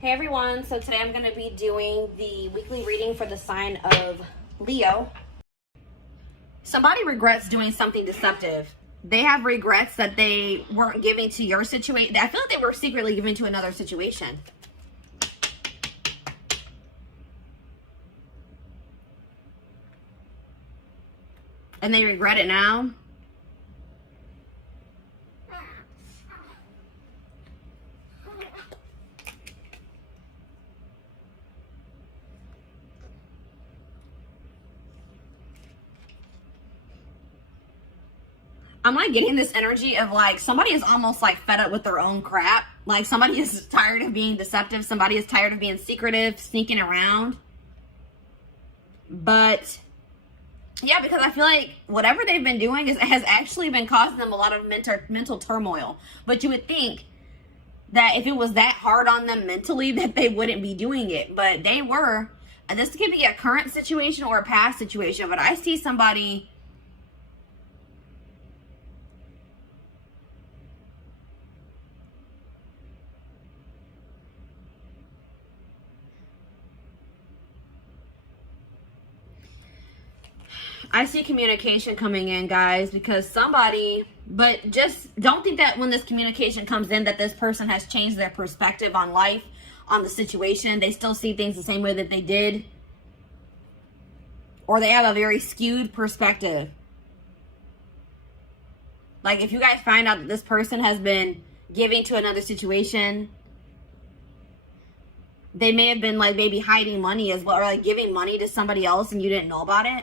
Hey everyone, so today I'm going to be doing the weekly reading for the sign of Leo. Somebody regrets doing something deceptive. They have regrets that they weren't giving to your situation. I feel like they were secretly giving to another situation. And they regret it now. I'm like getting this energy of like somebody is almost like fed up with their own crap. Like somebody is tired of being deceptive. Somebody is tired of being secretive, sneaking around. But yeah, because I feel like whatever they've been doing has actually been causing them a lot of mental turmoil. But you would think that if it was that hard on them mentally that they wouldn't be doing it. But they were. And this could be a current situation or a past situation. But I see somebody... I see communication coming in, guys, because somebody, but just don't think that when this communication comes in that this person has changed their perspective on life, on the situation. They still see things the same way that they did. Or they have a very skewed perspective. Like if you guys find out that this person has been giving to another situation, they may have been like maybe hiding money as well, or like giving money to somebody else and you didn't know about it.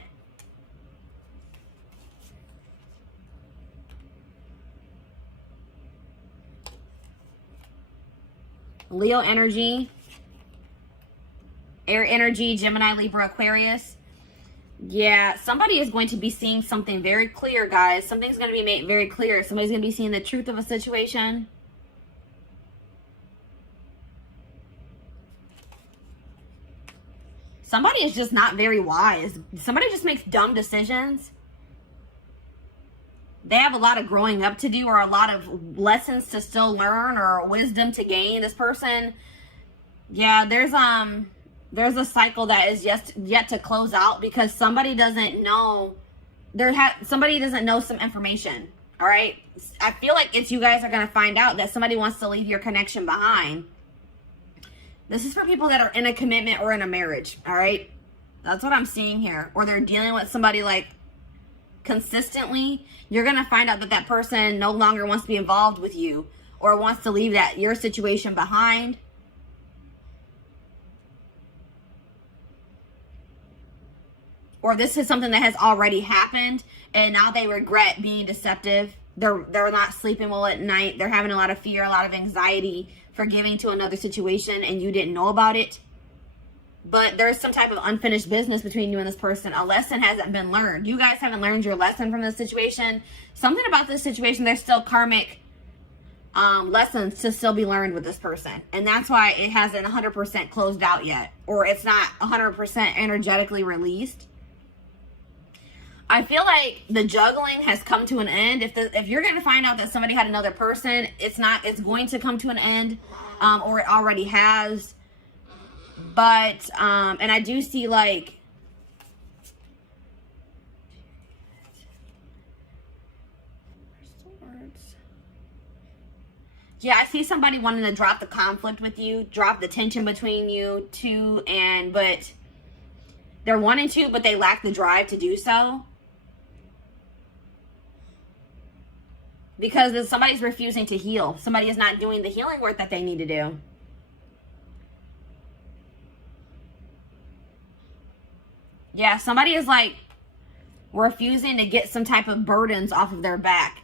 Leo energy, air energy, Gemini, Libra, Aquarius. Yeah, somebody is going to be seeing something very clear, guys. Something's going to be made very clear. Somebody's going to be seeing the truth of a situation. Somebody is just not very wise. Somebody just makes dumb decisions. They have a lot of growing up to do, or a lot of lessons to still learn, or wisdom to gain. This person, yeah, there's a cycle that is yet to close out because somebody doesn't know. Somebody doesn't know some information. All right, I feel like it's you guys are gonna find out that somebody wants to leave your connection behind. This is for people that are in a commitment or in a marriage. All right, that's what I'm seeing here. Or they're dealing with somebody like consistently. You're going to find out that that person no longer wants to be involved with you or wants to leave your situation behind. Or this is something that has already happened and now they regret being deceptive. They're not sleeping well at night. They're having a lot of fear, a lot of anxiety for giving to another situation and you didn't know about it. But there's some type of unfinished business between you and this person. A lesson hasn't been learned. You guys haven't learned your lesson from this situation. Something about this situation, there's still karmic lessons to still be learned with this person. And that's why it hasn't 100% closed out yet. Or it's not 100% energetically released. I feel like the juggling has come to an end. If you're going to find out that somebody had another person, it's going to come to an end. Or it already has. But, and I do see like, yeah, I see somebody wanting to drop the conflict with you, drop the tension between you two, but they're wanting to, but they lack the drive to do so. Because somebody's refusing to heal. Somebody is not doing the healing work that they need to do. Yeah, somebody is like refusing to get some type of burdens off of their back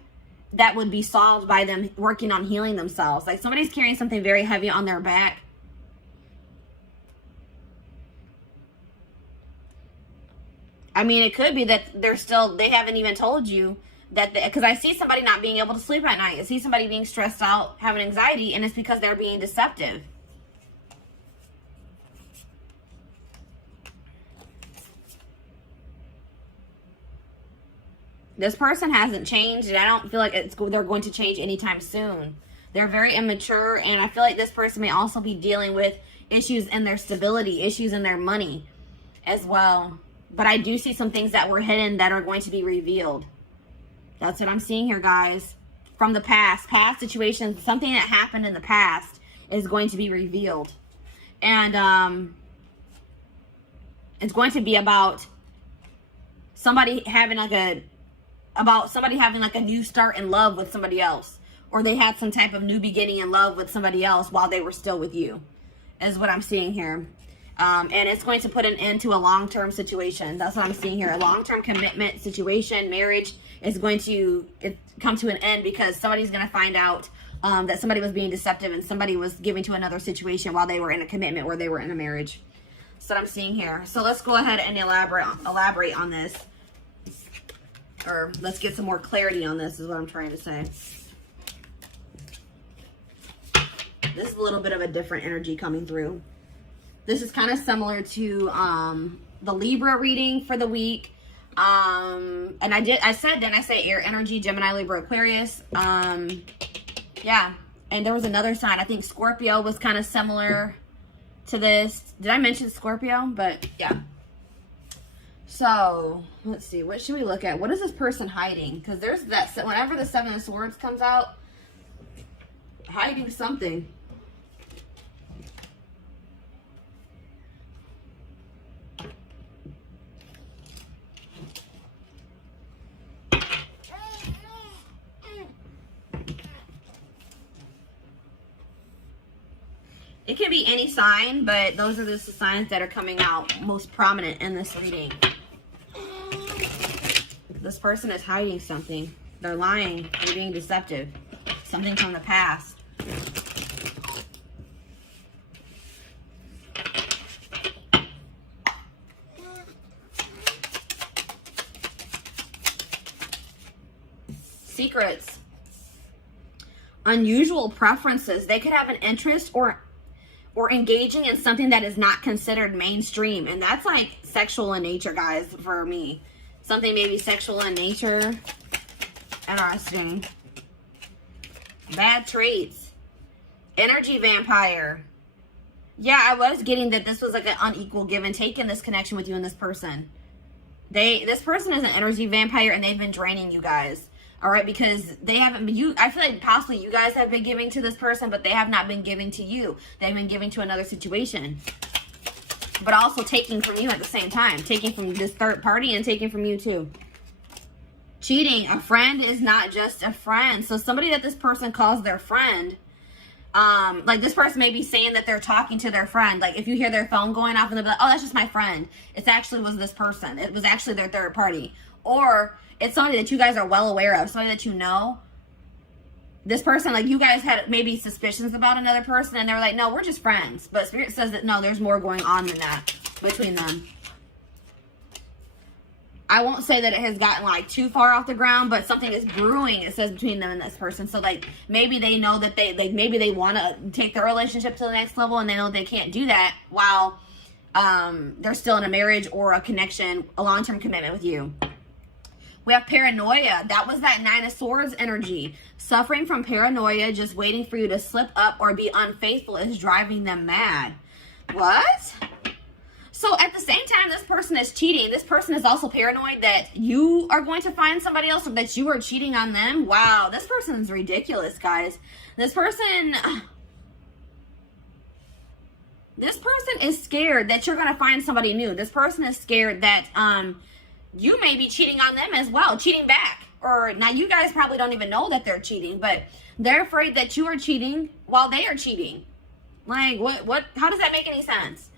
that would be solved by them working on healing themselves. Like somebody's carrying something very heavy on their back. I mean, it could be that they haven't even told you that, because I see somebody not being able to sleep at night. I see somebody being stressed out, having anxiety, and it's because they're being deceptive. This person hasn't changed, and I don't feel like they're going to change anytime soon. They're very immature, and I feel like this person may also be dealing with issues in their stability, issues in their money as well. But I do see some things that were hidden that are going to be revealed. That's what I'm seeing here, guys. From the past situations, something that happened in the past is going to be revealed. And it's going to be about somebody having like a new start in love with somebody else, or they had some type of new beginning in love with somebody else while they were still with you, is what I'm seeing here. And it's going to put an end to a long-term situation. That's what I'm seeing here. A long-term commitment situation, marriage is going to come to an end because somebody's going to find out that somebody was being deceptive and somebody was giving to another situation while they were in a commitment or they were in a marriage. That's what I'm seeing here. So let's go ahead and elaborate on this. Or let's get some more clarity on this is what I'm trying to say. This is a little bit of a different energy coming through. This is kind of similar to the Libra reading for the week. And I said air energy, Gemini, Libra, Aquarius. Yeah. And there was another sign. I think Scorpio was kind of similar to this. Did I mention Scorpio? But yeah. So let's see. What should we look at? What is this person hiding? Because there's that, whenever the Seven of Swords comes out, hiding something. It can be any sign, but those are just the signs that are coming out most prominent in this reading. This person is hiding something. They're lying. They're being deceptive. Something from the past. Secrets. Unusual preferences. They could have an interest or engaging in something that is not considered mainstream. And that's like sexual in nature, guys, for me. Something maybe sexual in nature. Interesting. Bad traits. Energy vampire. Yeah, I was getting that this was like an unequal give and take in this connection with you and this person. This person is an energy vampire and they've been draining you guys. All right, because they haven't been, I feel like possibly you guys have been giving to this person, but they have not been giving to you. They've been giving to another situation. But also taking from you at the same time. Taking from this third party and taking from you too. Cheating. A friend is not just a friend. So somebody that this person calls their friend, like this person may be saying that they're talking to their friend. Like if you hear their phone going off and they'll be like, oh, that's just my friend. It actually was this person. It was actually their third party. Or it's somebody that you guys are well aware of, somebody that you know. This person, like you guys had maybe suspicions about another person and they were like, no, we're just friends. But Spirit says that no, there's more going on than that between them. I won't say that it has gotten like too far off the ground, but something is brewing, it says, between them and this person. So like maybe they know that maybe they want to take their relationship to the next level and they know they can't do that while they're still in a marriage or a connection, a long-term commitment with you. We have paranoia. That was that Nine of Swords energy. Suffering from paranoia, just waiting for you to slip up or be unfaithful is driving them mad. What? So at the same time this person is cheating, this person is also paranoid that you are going to find somebody else or that you are cheating on them. Wow, this person is ridiculous, guys. This person is scared that you're going to find somebody new. This person is scared that you may be cheating on them as well, cheating back. Or now you guys probably don't even know that they're cheating, but they're afraid that you are cheating while they are cheating. Like what how does that make any sense?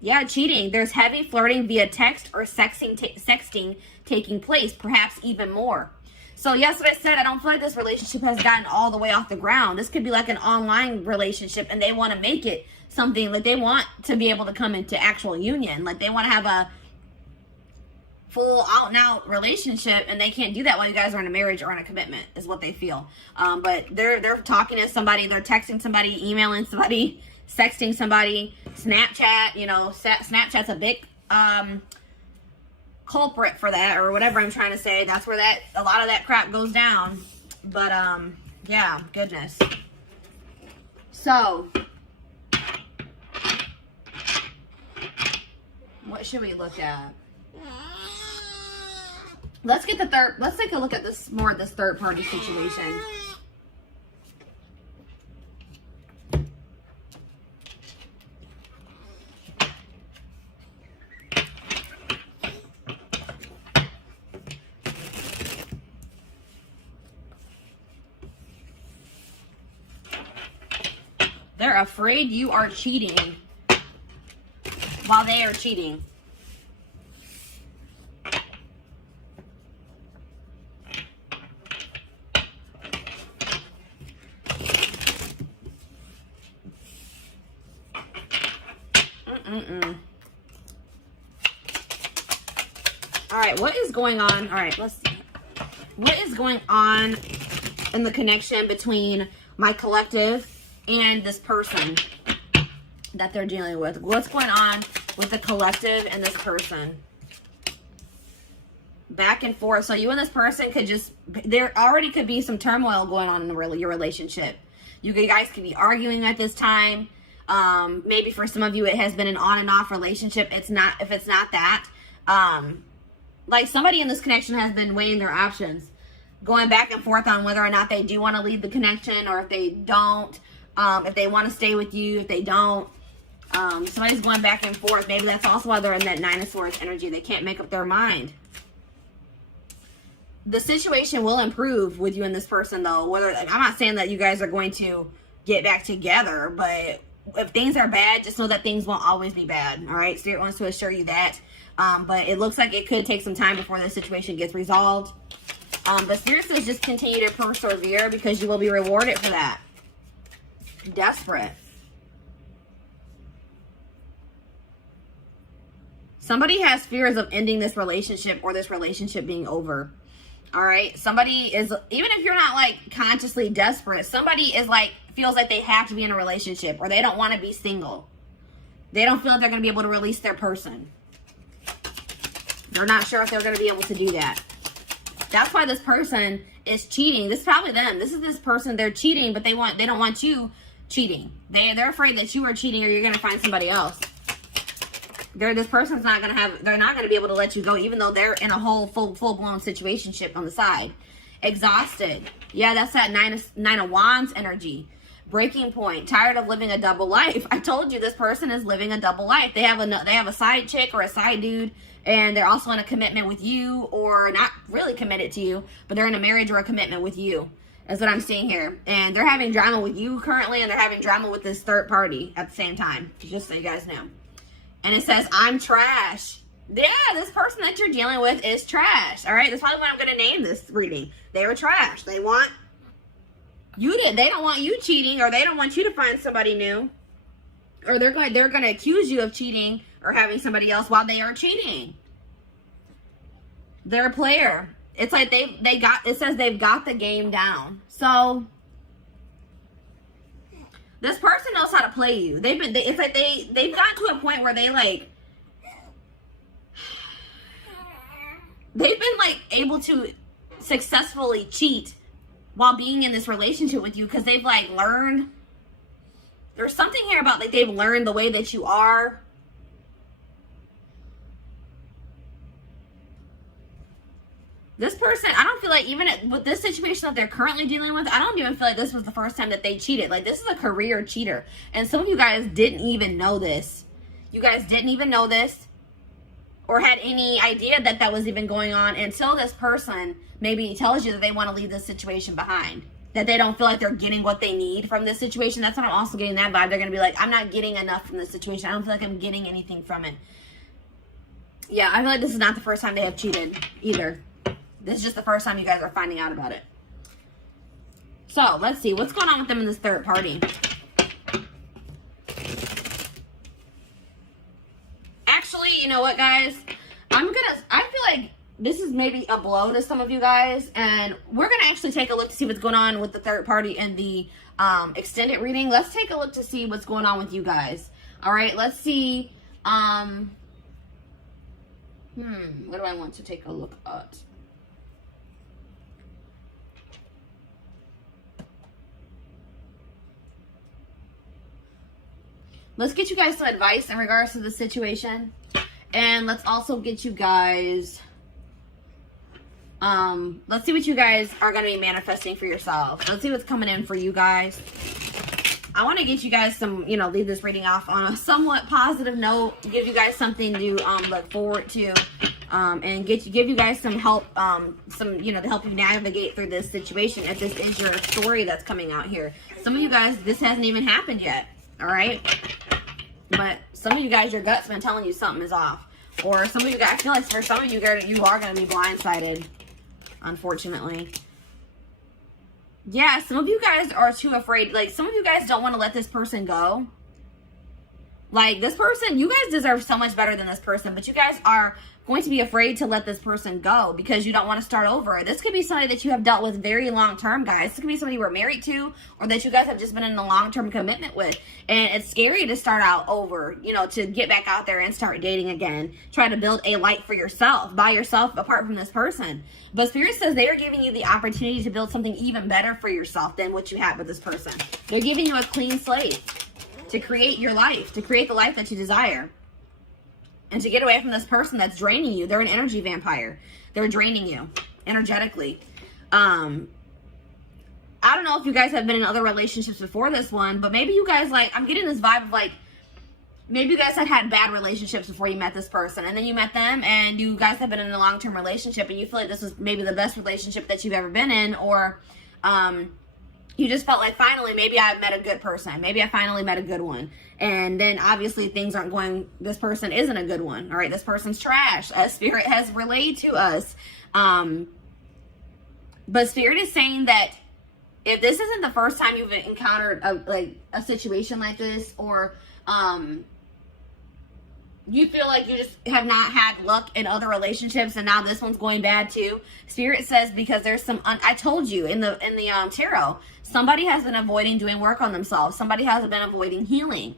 Yeah, cheating. There's heavy flirting via text or sexting taking place, perhaps even more. So yes, what I said, I don't feel like this relationship has gotten all the way off the ground. This could be like an online relationship and they want to make it something like they want to be able to come into actual union. Like they want to have a full out and out relationship and they can't do that while you guys are in a marriage or in a commitment is what they feel. But they're talking to somebody, they're texting somebody, emailing somebody, sexting somebody, Snapchat, you know, Snapchat's a big culprit for that or whatever I'm trying to say. That's where a lot of that crap goes down. But Yeah, goodness. So, what should we look at? Let's take a look at this more of this third party situation. They're afraid you are cheating while they are cheating. All right, what is going on? All right, let's see. What is going on in the connection between my collective and this person that they're dealing with? What's going on with the collective and this person? Back and forth. So you and this person could just, there already could be some turmoil going on in your relationship. You guys could be arguing at this time. Maybe for some of you, it has been an on and off relationship. If it's not that, like somebody in this connection has been weighing their options, going back and forth on whether or not they do want to leave the connection, or if they don't, if they want to stay with you, if they don't. Somebody's going back and forth. Maybe that's also why they're in that Nine of Swords energy. They can't make up their mind. The situation will improve with you and this person, though. I'm not saying that you guys are going to get back together, but if things are bad, just know that things won't always be bad. All right, Spirit wants to assure you that. But it looks like it could take some time before the situation gets resolved. But Spirit says just continue to persevere, because you will be rewarded for that. Desperate. Somebody has fears of ending this relationship, or this relationship being over. All right, somebody is, even if you're not like consciously desperate, somebody is like, feels like they have to be in a relationship, or they don't want to be single. They don't feel like they're going to be able to release their person. They're not sure if they're going to be able to do that. That's why this person is cheating. This is probably them. This is this person. They're cheating, but they don't want you cheating. They're afraid that you are cheating, or you're going to find somebody else. This person's not going to have, they're not going to be able to let you go, even though they're in a whole full-blown situationship on the side. Exhausted. Yeah, that's that Nine of Wands energy. Breaking point. Tired of living a double life. I told you this person is living a double life. They have a side chick or a side dude, and they're also in a commitment with you, or not really committed to you, but they're in a marriage or a commitment with you. That's what I'm seeing here. And they're having drama with you currently, and they're having drama with this third party at the same time. Just so you guys know. And it says, I'm trash. Yeah, this person that you're dealing with is trash. All right, that's probably what I'm going to name this reading. They were trash. They want you to, they don't want you cheating, or they don't want you to find somebody new. Or they're going to accuse you of cheating or having somebody else while they are cheating. They're a player. It's like it says they've got the game down. So this person knows how to play you. It's like they've gotten to a point where they've been like able to successfully cheat while being in this relationship with you, because they've like learned. There's something here about like they've learned the way that you are. This person, I don't feel like, even with this situation that they're currently dealing with, I don't even feel like this was the first time that they cheated. Like, this is a career cheater. And some of you guys didn't even know this. You guys didn't even know this, or had any idea that that was even going on, until this person maybe tells you that they want to leave this situation behind. That they don't feel like they're getting what they need from this situation. That's what I'm also getting that vibe. They're going to be like, I'm not getting enough from this situation. I don't feel like I'm getting anything from it. Yeah, I feel like this is not the first time they have cheated either. This is just the first time you guys are finding out about it. So, let's see. What's going on with them in this third party? Actually, you know what, guys? I feel like this is maybe a blow to some of you guys. And we're going to actually take a look to see what's going on with the third party in the extended reading. Let's take a look to see what's going on with you guys. All right, let's see. What do I want to take a look at? let's get you guys some advice in regards to the situation. And let's also get you guys, let's see what you guys are going to be manifesting for yourself. Let's see what's coming in for you guys. I want to get you guys some, you know, leave this reading off on a somewhat positive note, give you guys something to look forward to, and give you guys some help, you know, to help you navigate through this situation if this is your story that's coming out here. Some of you guys, this hasn't even happened yet, all right? But some of you guys, your gut's been telling you something is off. Or some of you guys, I feel like for some of you, you are going to be blindsided, unfortunately. Yeah, some of you guys are too afraid. Like, some of you guys don't want to let this person go. Like, this person, you guys deserve so much better than this person, but you guys are going to be afraid to let this person go because you don't want to start over. This could be somebody that you have dealt with very long term, guys. This could be somebody you were married to or that you guys have just been in a long-term commitment with. And it's scary to start out over, you know, to get back out there and start dating again. Try to build a life for yourself, by yourself, apart from this person. But Spirit says they are giving you the opportunity to build something even better for yourself than what you had with this person. They're giving you a clean slate to create your life, to create the life that you desire. And to get away from this person that's draining you. They're an energy vampire. They're draining you energetically. I don't know if you guys have been in other relationships before this one, but maybe you guys, like, I'm getting this vibe of, like, maybe you guys had bad relationships before you met this person. And then you met them and you guys have been in a long-term relationship and you feel like this was maybe the best relationship that you've ever been in. Or you just felt like, finally, maybe I met a good person. Maybe I finally met a good one. And then obviously things aren't going, this person isn't a good one. All right, this person's trash, as Spirit has relayed to us. But Spirit is saying that if this isn't the first time you've encountered a situation like this, or you feel like you just have not had luck in other relationships and now this one's going bad too, Spirit says because there's some, I told you in the tarot, somebody has been avoiding doing work on themselves. Somebody has been avoiding healing.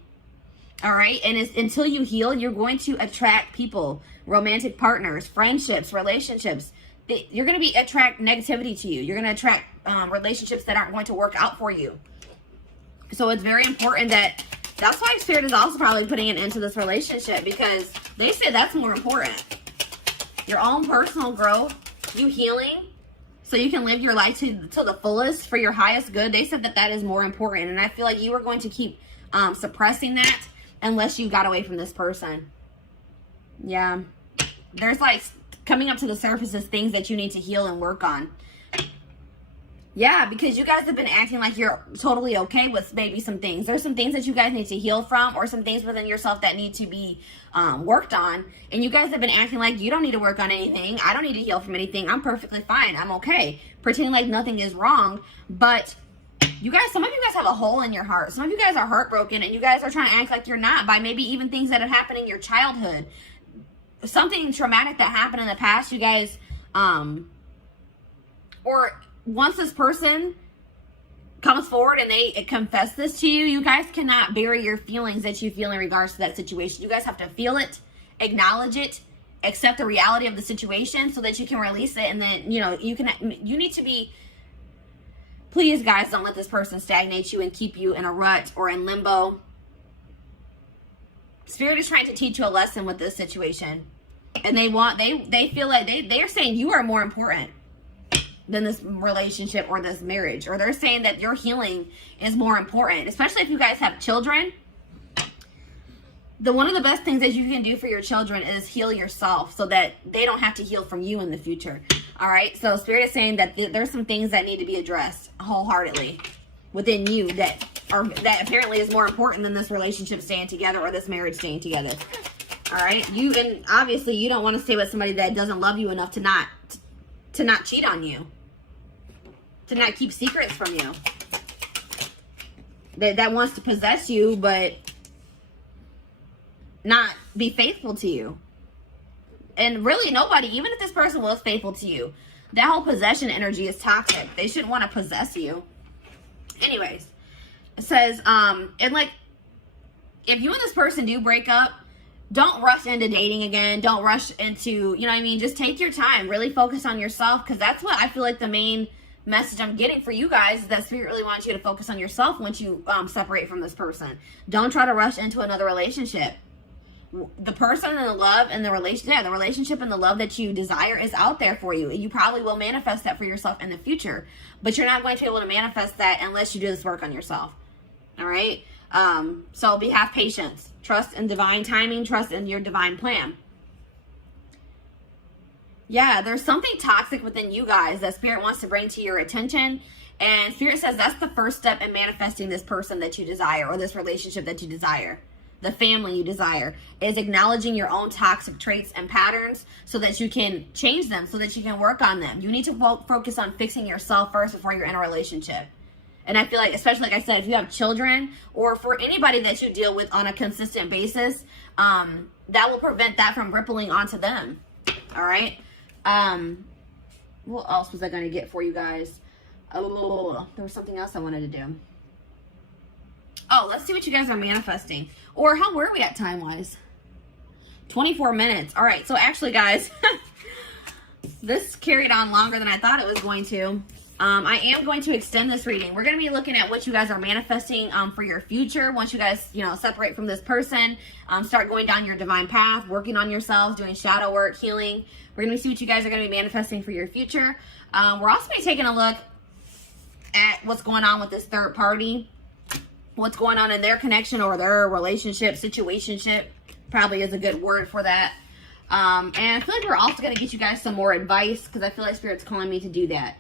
All right. And until you heal, you're going to attract people, romantic partners, friendships, relationships. You're going to attract negativity to you. You're going to attract relationships that aren't going to work out for you. So it's very important that's why Spirit is also probably putting an end to this relationship, because they say that's more important. Your own personal growth, you healing, so you can live your life to the fullest for your highest good. They said that is more important. And I feel like you were going to keep suppressing that unless you got away from this person. Yeah. There's like coming up to the surface is things that you need to heal and work on. Yeah, because you guys have been acting like you're totally okay with maybe some things. There's some things that you guys need to heal from, or some things within yourself that need to be worked on. And you guys have been acting like you don't need to work on anything. I don't need to heal from anything. I'm perfectly fine. I'm okay. Pretending like nothing is wrong. But you guys, some of you guys have a hole in your heart. Some of you guys are heartbroken and you guys are trying to act like you're not by maybe even things that have happened in your childhood. Something traumatic that happened in the past, you guys, or once this person comes forward and they confess this to you, you guys cannot bury your feelings that you feel in regards to that situation. You guys have to feel it, acknowledge it, accept the reality of the situation so that you can release it. And then, you know, you need to be, please guys, don't let this person stagnate you and keep you in a rut or in limbo. Spirit is trying to teach you a lesson with this situation. And they feel like they are saying you are more important than this relationship or this marriage. Or they're saying that your healing is more important, especially if you guys have children. One of the best things that you can do for your children is heal yourself so that they don't have to heal from you in the future. All right. So Spirit is saying that there's some things that need to be addressed wholeheartedly within you that apparently is more important than this relationship staying together or this marriage staying together. All right. And obviously you don't want to stay with somebody that doesn't love you enough to not cheat on you, to not keep secrets from you, that wants to possess you but not be faithful to you. And really nobody, even if this person was faithful to you, that whole possession energy is toxic. They shouldn't want to possess you. Anyways, it says, and like, if you and this person do break up, don't rush into dating again. Don't rush into, you know what I mean? Just take your time. Really focus on yourself, because that's what I feel like the main message I'm getting for you guys is that Spirit really wants you to focus on yourself once you separate from this person. Don't try to rush into another relationship. The person and the love and the relationship and the love that you desire is out there for you. You probably will manifest that for yourself in the future, but you're not going to be able to manifest that unless you do this work on yourself. All right. So have patience, trust in divine timing, trust in your divine plan. Yeah, there's something toxic within you guys that Spirit wants to bring to your attention. And Spirit says that's the first step in manifesting this person that you desire, or this relationship that you desire. The family you desire is acknowledging your own toxic traits and patterns so that you can change them, so that you can work on them. You need to focus on fixing yourself first before you're in a relationship. And I feel like, especially like I said, if you have children or for anybody that you deal with on a consistent basis, that will prevent that from rippling onto them. All right. What else was I going to get for you guys? Oh, there was something else I wanted to do. Oh, let's see what you guys are manifesting. Or how were we at time-wise? 24 minutes. All right. So actually, guys, this carried on longer than I thought it was going to. I am going to extend this reading. We're going to be looking at what you guys are manifesting for your future. Once you guys, separate from this person, start going down your divine path, working on yourselves, doing shadow work, healing. We're going to see what you guys are going to be manifesting for your future. We're also going to be taking a look at what's going on with this third party. What's going on in their connection or their relationship, situationship, probably is a good word for that. And I feel like we're also going to get you guys some more advice because I feel like Spirit's calling me to do that.